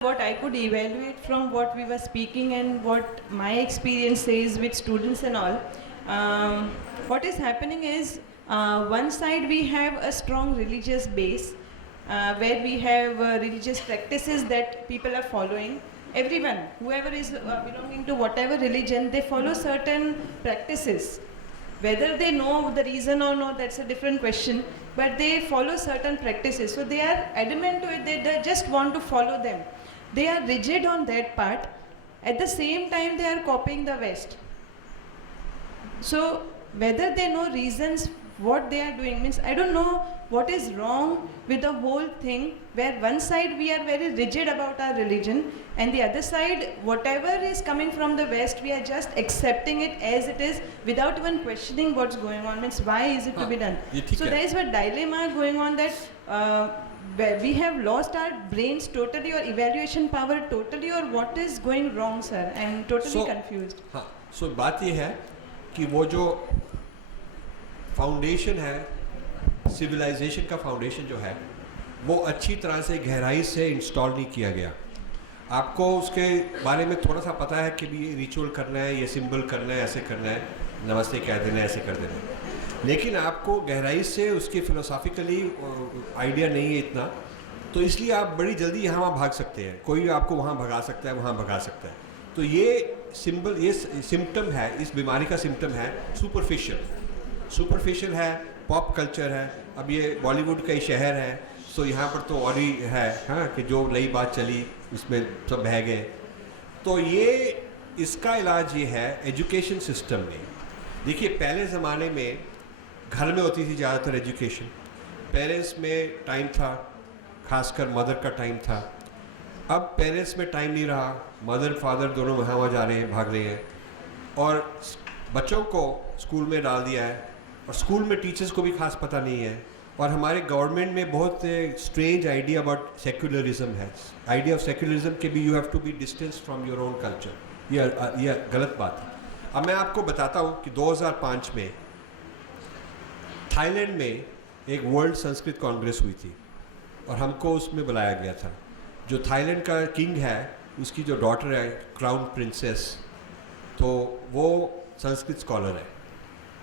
What I could evaluate from what we were speaking and what my experience says with students and all, what is happening is one side we have a strong religious base where we have religious practices that people are following. Everyone, whoever is belonging to whatever religion, they follow certain practices. Whether they know the reason or not, that's a different question, but they follow certain practices. So they are adamant to it, they just want to follow them. They are rigid on that part. At the same time, they are copying the West. So whether they know reasons what they are doing means, I don't know what is wrong with the whole thing, where one side we are very rigid about our religion and the other side whatever is coming from the West we are just accepting it as it is without even questioning what's going on, means why is it to be done. So there is a dilemma going on that where we have lost our brains totally or evaluation power totally, or what is going wrong, sir? I am totally confused. हाँ, so बात ये है कि वो जो foundation है, civilisation का foundation जो है, वो अच्छी तरह से गहराई से इंस्टॉल नहीं किया गया. आपको उसके बारे में थोड़ा सा पता है कि भी ये रिचुअल करना है, ये सिंबल करना है, ऐसे करना है, नमस्ते कह देना है, ऐसे कर देना है, लेकिन आपको गहराई से उसकी फिलोसॉफिकली आइडिया नहीं है इतना, तो इसलिए आप बड़ी जल्दी यहाँ वहाँ भाग सकते हैं. कोई आपको वहाँ भगा सकता है, वहाँ भगा सकता है. तो ये सिंबल, ये सिम्टम है, इस बीमारी का सिम्टम है सुपरफिशियल है, पॉप कल्चर है. अब ये बॉलीवुड का ही शहर है, तो यहाँ पर तो और ही है, हाँ, कि जो नई बात चली उसमें सब बह गए. तो ये इसका इलाज ये है एजुकेशन सिस्टम में. देखिए, पहले ज़माने में घर में होती थी ज़्यादातर एजुकेशन. पेरेंट्स में टाइम था, खासकर मदर का टाइम था. अब पेरेंट्स में टाइम नहीं रहा, मदर फादर दोनों वहाँ जा रहे हैं, भाग रहे हैं, और बच्चों को स्कूल में डाल दिया है, और स्कूल में टीचर्स को भी खास पता नहीं है. और हमारे गवर्नमेंट में बहुत स्ट्रेंज आइडिया अबाउट सेक्युलरिज्म है. आइडिया ऑफ सेक्युलरिज्म के भी you have to be distance from your own culture. यह गलत बात है. अब मैं आपको बताता हूँ कि 2005 में थाईलैंड में एक वर्ल्ड संस्कृत कांग्रेस हुई थी, और हमको उसमें बुलाया गया था. जो थाईलैंड का किंग है, उसकी जो डॉटर है क्राउन प्रिंसेस, तो वो संस्कृत स्कॉलर है,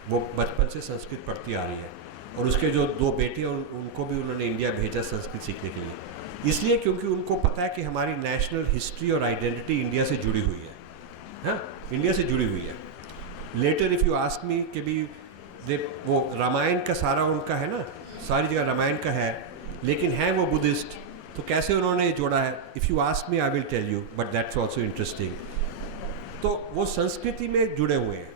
वो बचपन से संस्कृत पढ़ती आ रही है, और उसके जो 2 बेटे हैं उनको भी उन्होंने इंडिया भेजा संस्कृत सीखने के लिए. इसलिए क्योंकि उनको पता है कि हमारी नेशनल हिस्ट्री और आइडेंटिटी इंडिया से जुड़ी हुई है, हाँ, इंडिया से जुड़ी हुई है. Later if you ask me कि भी वो रामायण का सारा उनका है ना, सारी जगह रामायण का है, लेकिन है वो बुद्धिस्ट, तो कैसे उन्होंने जोड़ा है? If you ask me I will tell you, but that's also interesting. तो वो संस्कृति में जुड़े हुए हैं,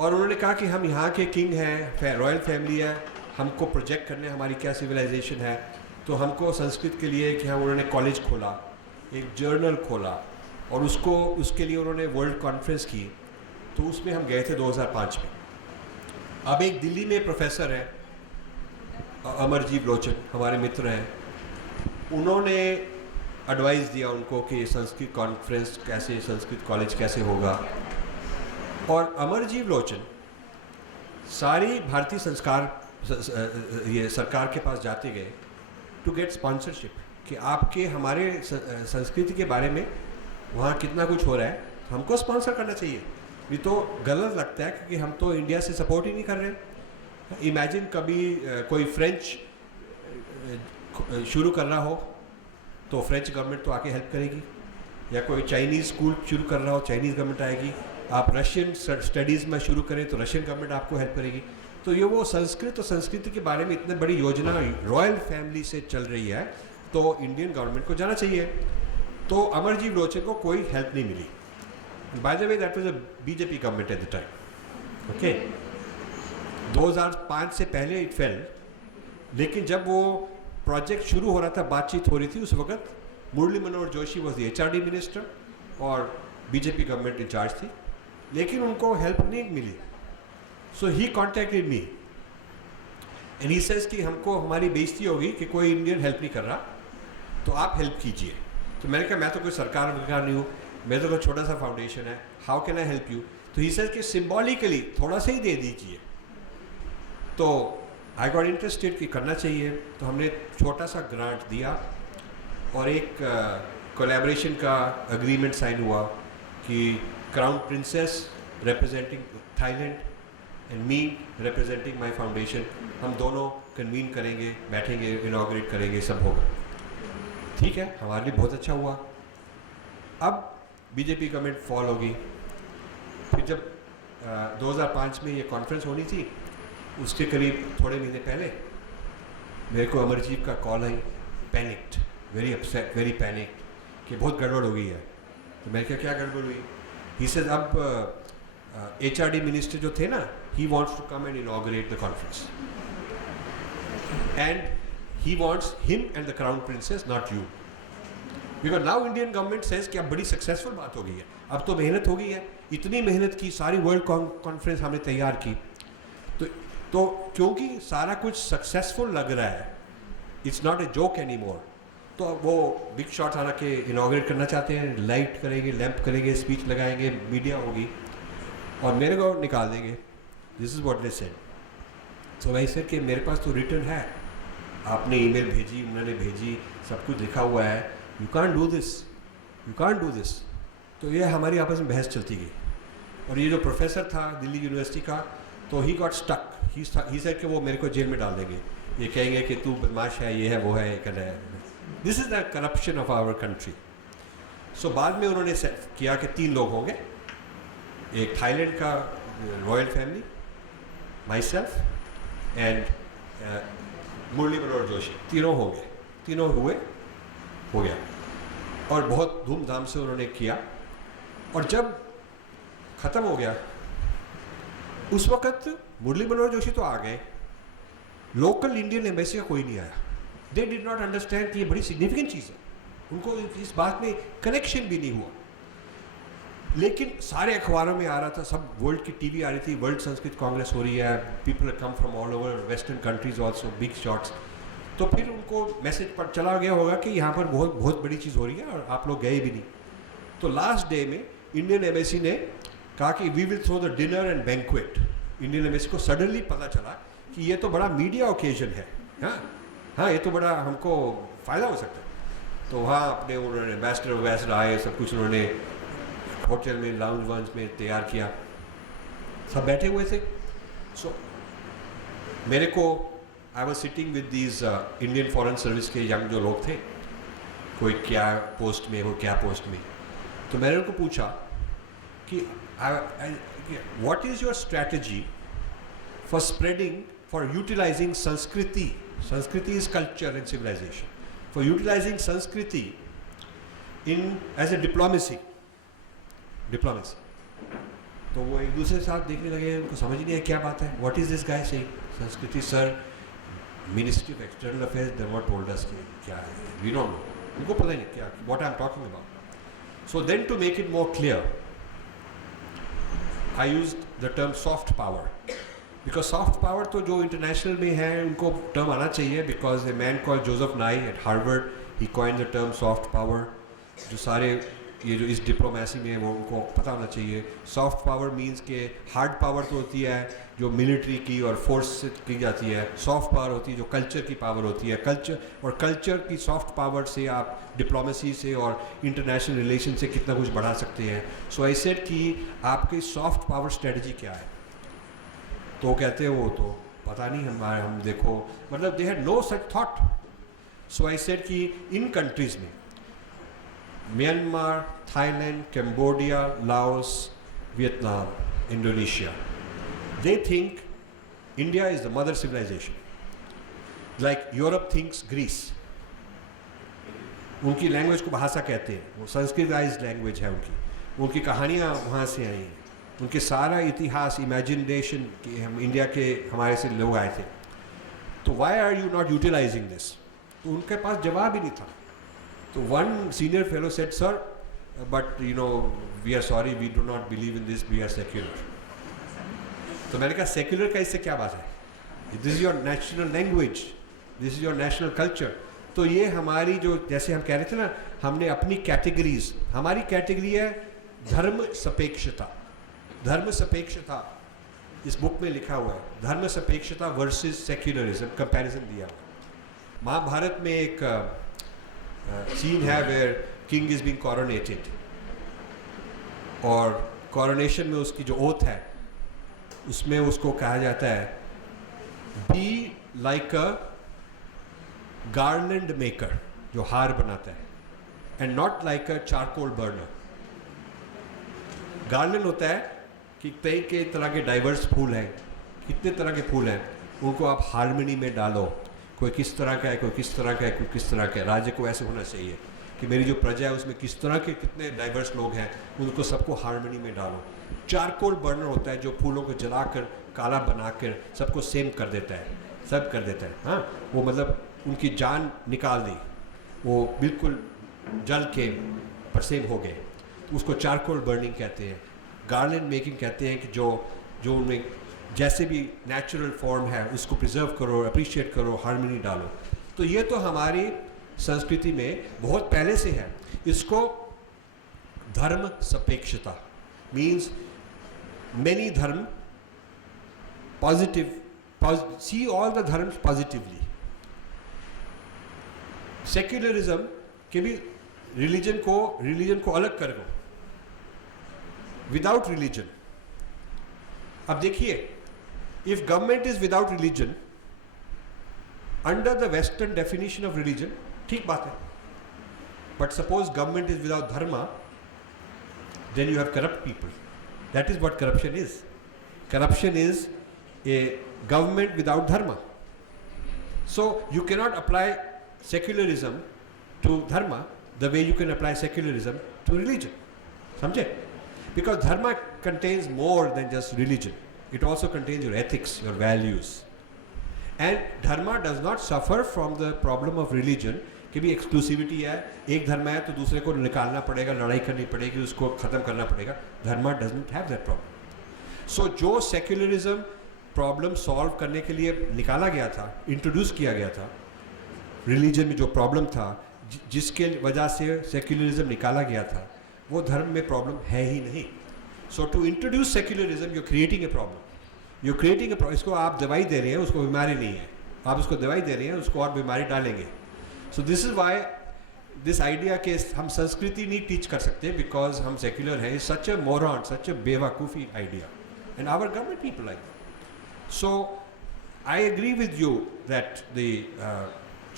और उन्होंने कहा कि हम यहाँ के किंग हैं, रॉयल फैमिली है, हमको प्रोजेक्ट करने हमारी क्या सिविलाइजेशन है. तो हमको संस्कृत के लिए कि हम, उन्होंने कॉलेज खोला, एक जर्नल खोला, और उसके लिए उन्होंने वर्ल्ड कॉन्फ्रेंस की. तो उसमें हम गए थे 2005 में. अब एक दिल्ली में प्रोफेसर है अमरजीव लोचन, हमारे मित्र हैं, उन्होंने एडवाइस दिया उनको कि संस्कृत कॉन्फ्रेंस कैसे, संस्कृत कॉलेज कैसे होगा. और अमरजीव लोचन सारी भारतीय ये सरकार के पास जाते गए टू गेट स्पॉन्सरशिप, कि आपके हमारे संस्कृति के बारे में वहाँ कितना कुछ हो रहा है, तो हमको स्पॉन्सर करना चाहिए. ये तो गलत लगता है, क्योंकि हम तो इंडिया से सपोर्ट ही नहीं कर रहे. इमेजिन कभी कोई फ्रेंच शुरू कर रहा हो तो फ्रेंच गवर्नमेंट तो आके हेल्प करेगी, या कोई चाइनीज़ स्कूल शुरू कर रहा हो, चाइनीज़ गवर्नमेंट आएगी. आप रशियन स्टडीज़ में शुरू करें तो रशियन गवर्नमेंट आपको हेल्प करेगी. तो ये वो संस्कृत और संस्कृति के बारे में इतनी बड़ी योजना रॉयल फैमिली से चल रही है, तो इंडियन गवर्नमेंट को जाना चाहिए. तो अमरजीव लोचन को कोई हेल्प नहीं मिली. By the way, that was a BJP government at the time. Okay, 2005 से पहले इट फेल. लेकिन जब वो प्रोजेक्ट शुरू हो रहा था, बातचीत हो रही थी, उस वक्त Murli Manohar Joshi was the HRD minister, और बीजेपी गवर्नमेंट इंचार्ज थी, लेकिन उनको हेल्प नहीं मिली. So he contacted me and he says कि हमको हमारी बेइज्जती होगी कि कोई इंडियन हेल्प नहीं कर रहा, तो आप हेल्प कीजिए. तो मैंने कहा, मैं तो कोई सरकार नहीं हूँ, मेरा तो कोई छोटा सा फाउंडेशन है, how can I help you. तो ही सेज कि सिम्बॉलिकली थोड़ा सा ही दे दीजिए. तो आई गॉट इंटरेस्टेड कि करना चाहिए. तो हमने छोटा सा ग्रांट दिया, और एक कोलैबोरेशन का अग्रीमेंट साइन हुआ कि crown princess representing Thailand and me representing my foundation, हम दोनों कन्वीन करेंगे, बैठेंगे, इनॉग्रेट करेंगे, सब होगा। ठीक है, हमारे लिए बहुत अच्छा हुआ। अब बीजेपी गवर्नमेंट फॉल होगी। फिर जब 2005 में ये कॉन्फ्रेंस होनी थी, उसके करीब थोड़े महीने पहले मेरे को अमरजीत का कॉल आई, panicked, very upset, very panicked कि बहुत गड़बड़ हो गई है। तो मैंने कहा क्या गड़बड़ हुई? ही सेड अब HRD मिनिस्टर जो थे ना, he wants to come and inaugurate the conference and he wants him and the crown princess, not you, because now Indian government says कि अब बड़ी सक्सेसफुल बात हो गई है, अब तो मेहनत हो गई है, इतनी मेहनत की, सारी वर्ल्ड कॉन्फ्रेंस हमने तैयार की, तो क्योंकि सारा कुछ सक्सेसफुल लग रहा है, it's not a joke any more, तो वो बिग शॉट आना के इनॉग्रेट करना चाहते हैं, लाइट करेंगे, लैंप करेंगे, स्पीच लगाएंगे, मीडिया होगी और मेरे को निकाल देंगे। This is what they said. So वही सर कि मेरे पास तो रिटर्न है, आपने ईमेल भेजी, उन्होंने भेजी, सब कुछ लिखा हुआ है, you can't do this, you can't do this. तो ये हमारी आपस में बहस चलती गई और ये जो प्रोफेसर था दिल्ली यूनिवर्सिटी का, तो he got stuck, he said कि वो मेरे को जेल में डाल देंगे, ये कहेंगे कि तू बदमाश है, ये है, वो है, ये कर रहा है। This is the corruption of our country. So बाद में उन्होंने किया कि 3 लोग होंगे, एक थाईलैंड का royal family, myself and Murli Manohar Joshi, तीनों होंगे, तीनों हुए, हो गया और बहुत धूमधाम से उन्होंने किया। और जब ख़त्म हो गया उस वक़्त मुरली मनोहर जोशी तो आ गए, लोकल इंडियन एम्बेसी का कोई नहीं आया। दे डिड नॉट अंडरस्टैंड कि ये बड़ी सिग्निफिकेंट चीज़ है, उनको इस बात में कनेक्शन भी नहीं हुआ। लेकिन सारे अखबारों में आ रहा था, सब वर्ल्ड की टीवी आ रही थी, वर्ल्ड संस्कृत कांग्रेस हो रही है, people come from all over western countries also, big shots. तो फिर उनको मैसेज पर चला गया होगा कि यहाँ पर बहुत बहुत बड़ी चीज़ हो रही है और आप लोग गए भी नहीं। तो लास्ट डे में इंडियन एम्बेसी ने कहा कि we will throw the dinner and banquet. Indian embassy को सडनली पता चला कि ये तो बड़ा मीडिया ओकेजन है, हाँ, ये तो बड़ा हमको फ़ायदा हो सकता है। तो वहाँ अपने उन्होंने एम्बेसडर आए, सब कुछ उन्होंने होटल में, लाउंज वाउंज में तैयार किया, सब बैठे हुए थे। सो मेरे को I was sitting with these Indian foreign service के यंग जो लोग थे, कोई क्या पोस्ट में, वो क्या पोस्ट में। तो मैंने उनको पूछा कि what is your strategy for spreading, for utilizing संस्कृति, संस्कृति is culture and civilization, for utilizing संस्कृति इन एज ए डिप्लोमेसी। तो वो एक दूसरे के साथ देखने लगे, उनको समझ नहीं आया क्या बात है, what is this guy saying, संस्कृति। Sir, ministry of external affairs they not told us कि क्या है, वी डोंट नो, उनको पता ही नहीं क्या what I am talking about. So then to make it more clear I used the term soft power, because soft power तो जो इंटरनेशनल में है उनको टर्म आना चाहिए, because a man called Joseph Nye at Harvard, he coined the term soft power. जो सारे ये जो इस डिप्लोमेसी में है वो उनको पता होना चाहिए। सॉफ्ट पावर मींस के हार्ड पावर तो होती है जो मिलिट्री की और फोर्स से की जाती है, सॉफ्ट पावर होती है जो कल्चर की पावर होती है। कल्चर की सॉफ्ट पावर से आप डिप्लोमेसी से और इंटरनेशनल रिलेशन से कितना कुछ बढ़ा सकते हैं। सो आई सेड कि आपकी सॉफ्ट पावर स्ट्रेटजी क्या है? तो कहते हैं वो तो पता नहीं, हम देखो, मतलब they had no such thought. So I said कि इन कंट्रीज में Myanmar, Thailand, Cambodia, Laos, Vietnam, Indonesia, they think India is the mother civilization, like Europe thinks Greece. उनकी लैंग्वेज को भाषा कहते हैं, वो संस्कृताइज्ड लैंग्वेज है उनकी कहानियाँ वहाँ से आई हैं, उनके सारा इतिहास, इमेजिनेशन कि हम इंडिया के हमारे से लोग आए थे, तो why are you not utilizing this? तो उनके पास जवाब ही नहीं था। तो one senior fellow said, sir, but you know, we are sorry, we do not believe in this, we are secular. तो मैंने कहा सेक्युलर का इससे क्या बात है? This is your national language, this is your national culture. तो ये हमारी जो, जैसे हम कह रहे थे ना, हमने अपनी कैटेगरीज, हमारी कैटेगरी है धर्म सापेक्षता। धर्म सापेक्षता इस बुक में लिखा हुआ है, धर्म सापेक्षता वर्सेस सेक्युलरिज्म, कंपैरिजन दिया हुआ। महाभारत में एक सीन है where king is being coronated, और coronation में उसकी जो oath है उसमें उसको कहा जाता है be like a garland maker, जो हार बनाता है, and not like a charcoal burner. Garland होता है कि कई तरह के डाइवर्स फूल हैं, कितने तरह के फूल हैं, उनको आप हारमोनी में डालो, कोई किस तरह का है, कोई किस तरह का है, कोई किस तरह का है। राज्य को ऐसे होना चाहिए कि मेरी जो प्रजा है उसमें किस तरह के कितने डाइवर्स लोग हैं, उनको सबको हारमोनी में डालो। चारकोल बर्नर होता है जो फूलों को जलाकर काला बनाकर सबको सेम कर देता है, सब कर देता है। हाँ, वो मतलब उनकी जान निकाल दी, वो बिल्कुल जल के परसेम हो गए, उसको चारकोल बर्निंग कहते हैं। गार्लैंड मेकिंग कहते हैं कि जो उनमें जैसे भी नेचुरल फॉर्म है उसको प्रिजर्व करो, अप्रिशिएट करो, हार्मनी डालो। तो ये तो हमारी संस्कृति में बहुत पहले से है। इसको धर्म सापेक्षता means many dharma positive, see all the dharmas positively. Secularism के भी रिलीजन को अलग कर दो, विदाउट रिलीजन। अब देखिए, if government is without religion under the western definition of religion, ठीक बात है, but suppose government is without Dharma, then you have corrupt people. That is what corruption is. Corruption is a government without dharma. So you cannot apply secularism to dharma the way you can apply secularism to religion. समझे? Because dharma contains more than just religion. It also contains your ethics, your values. And dharma does not suffer from the problem of religion कि भी exclusivity है, एक धर्म है तो दूसरे को निकालना पड़ेगा, लड़ाई करनी पड़ेगी, उसको ख़त्म करना पड़ेगा। Dharma does not have that problem. So जो सेक्युलरिज्म प्रॉब्लम सॉल्व करने के लिए निकाला गया था, इंट्रोड्यूस किया गया था, रिलीजन में जो प्रॉब्लम था जिसके वजह से सेक्युलरिज्म निकाला गया था, वो धर्म में प्रॉब्लम है ही नहीं। So to introduce secularism you creating a problem, you creating a problem. इसको आप दवाई दे रहे हैं, उसको बीमारी नहीं है, आप उसको दवाई दे रहे हैं, उसको और बीमारी डालेंगे। So this is why this idea के हम संस्कृति नहीं टीच कर सकते बिकॉज हम सेक्युलर हैं, सच ए मोरॉन, सच ए बेवकूफ़ी idea, and our government people like that. So I agree with you that the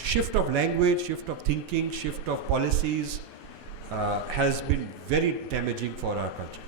shift of language, shift of thinking, shift of policies has been very damaging for our culture.